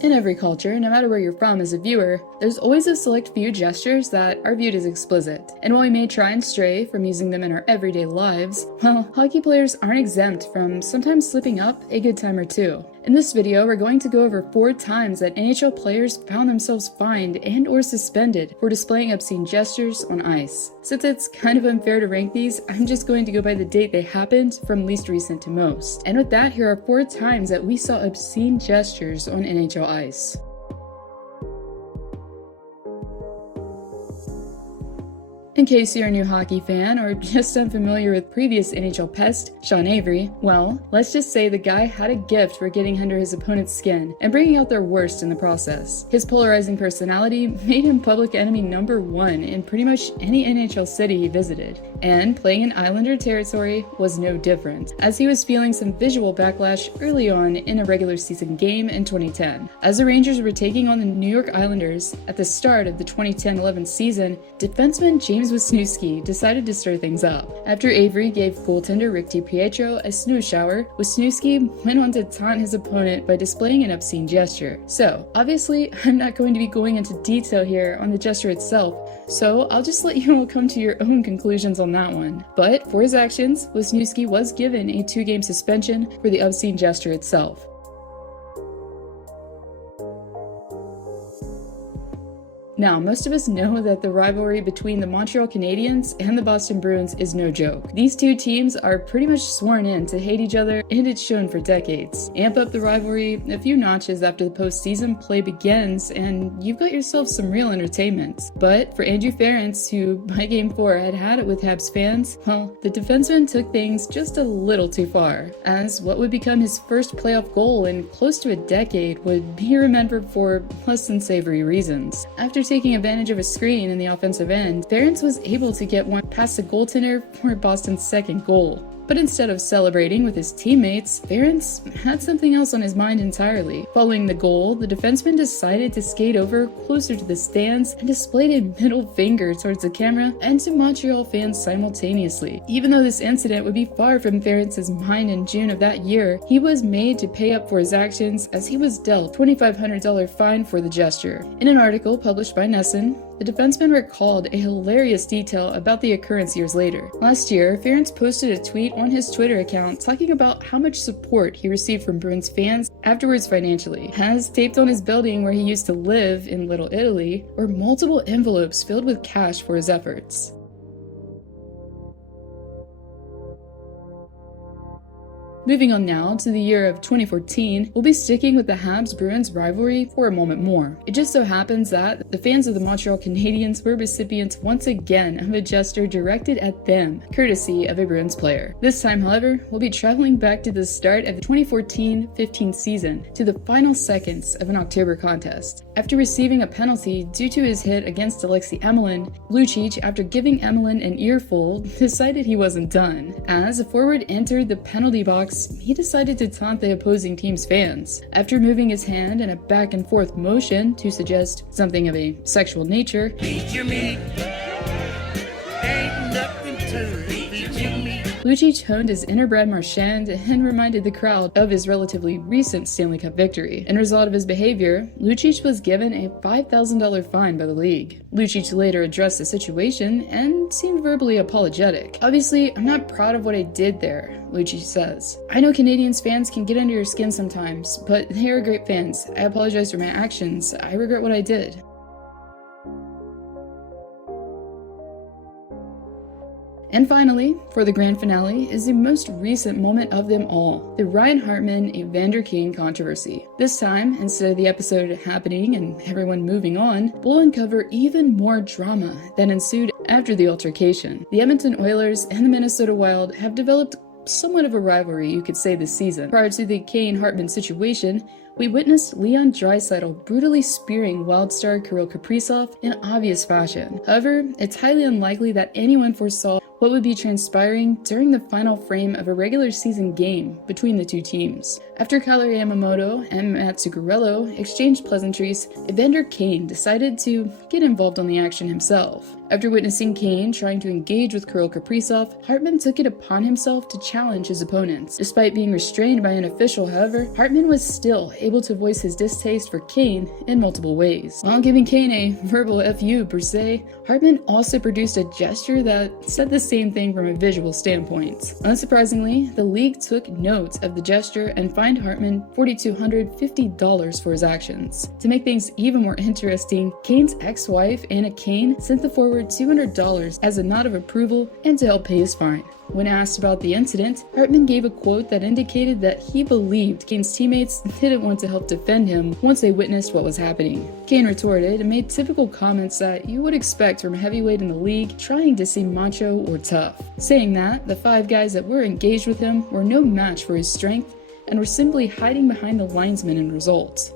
In every culture, no matter where you're from as a viewer, there's always a select few gestures that are viewed as explicit. And while we may try and stray from using them in our everyday lives, well, hockey players aren't exempt from sometimes slipping up a good time or two. In this video, we're going to go over 4 times that NHL players found themselves fined and or suspended for displaying obscene gestures on ice. Since it's kind of unfair to rank these, I'm just going to go by the date they happened from least recent to most. And with that, here are 4 times that we saw obscene gestures on NHL ice. In case you're a new hockey fan or just unfamiliar with previous NHL pest, Sean Avery, well, let's just say the guy had a gift for getting under his opponent's skin and bringing out their worst in the process. His polarizing personality made him public enemy number 1 in pretty much any NHL city he visited, and playing in Islander territory was no different, as he was feeling some visual backlash early on in a regular season game in 2010. As the Rangers were taking on the New York Islanders at the start of the 2010-11 season, defenseman James Wisniewski decided to stir things up. After Avery gave goaltender Rick DiPietro a snoo shower, Wisniewski went on to taunt his opponent by displaying an obscene gesture. So, obviously, I'm not going to be going into detail here on the gesture itself, so I'll just let you all come to your own conclusions on that one. But for his actions, Wisniewski was given a 2-game suspension for the obscene gesture itself. Now, most of us know that the rivalry between the Montreal Canadiens and the Boston Bruins is no joke. These two teams are pretty much sworn in to hate each other, and it's shown for decades. Amp up the rivalry a few notches after the postseason play begins, and you've got yourself some real entertainment. But for Andrew Ference, who by Game 4 had it with Habs fans, well, the defenseman took things just a little too far, as what would become his first playoff goal in close to a decade would be remembered for less than savory reasons. After taking advantage of a screen in the offensive end, Ference was able to get one past the goaltender for Boston's second goal. But instead of celebrating with his teammates, Ference had something else on his mind entirely. Following the goal, the defenseman decided to skate over closer to the stands and displayed a middle finger towards the camera and to Montreal fans simultaneously. Even though this incident would be far from Ference's mind in June of that year, he was made to pay up for his actions as he was dealt a $2,500 fine for the gesture. In an article published by Nesson, the defenseman recalled a hilarious detail about the occurrence years later. Last year, Ference posted a tweet on his Twitter account talking about how much support he received from Bruins fans afterwards financially. As taped on his building where he used to live in Little Italy were multiple envelopes filled with cash for his efforts. Moving on now to the year of 2014, we'll be sticking with the Habs-Bruins rivalry for a moment more. It just so happens that the fans of the Montreal Canadiens were recipients once again of a gesture directed at them, courtesy of a Bruins player. This time, however, we'll be traveling back to the start of the 2014-15 season, to the final seconds of an October contest. After receiving a penalty due to his hit against Alexei Emelin, Lucic, after giving Emelin an earful, decided he wasn't done. As a forward entered the penalty box, he decided to taunt the opposing team's fans. After moving his hand in a back and forth motion to suggest something of a sexual nature, Lucic honed his inner Brad Marchand and reminded the crowd of his relatively recent Stanley Cup victory. In result of his behavior, Lucic was given a $5,000 fine by the league. Lucic later addressed the situation and seemed verbally apologetic. "Obviously, I'm not proud of what I did there," Lucic says. "I know Canadiens fans can get under your skin sometimes, but they are great fans. I apologize for my actions. I regret what I did." And finally, for the grand finale, is the most recent moment of them all, the Ryan Hartman Evander Kane controversy. This time, instead of the episode happening and everyone moving on, we'll uncover even more drama that ensued after the altercation. The Edmonton Oilers and the Minnesota Wild have developed somewhat of a rivalry, you could say, this season. Prior to the Kane-Hartman situation, we witnessed Leon Draisaitl brutally spearing Wild star Kirill Kaprizov in obvious fashion. However, it's highly unlikely that anyone foresaw what would be transpiring during the final frame of a regular season game between the two teams. After Kyler Yamamoto and Matt Zuccarello exchanged pleasantries, Evander Kane decided to get involved on the action himself. After witnessing Kane trying to engage with Kirill Kaprizov, Hartman took it upon himself to challenge his opponents. Despite being restrained by an official, however, Hartman was still able to voice his distaste for Kane in multiple ways. While giving Kane a verbal FU per se, Hartman also produced a gesture that said the same thing from a visual standpoint. Unsurprisingly, the league took note of the gesture and fined Hartman $4,250 for his actions. To make things even more interesting, Kane's ex-wife, Anna Kane, sent the forward $200 as a nod of approval and to help pay his fine. When asked about the incident, Hartman gave a quote that indicated that he believed Kane's teammates didn't want to help defend him once they witnessed what was happening. Kane retorted and made typical comments that you would expect from a heavyweight in the league trying to seem macho or tough, saying that the 5 guys that were engaged with him were no match for his strength and were simply hiding behind the linesmen in results.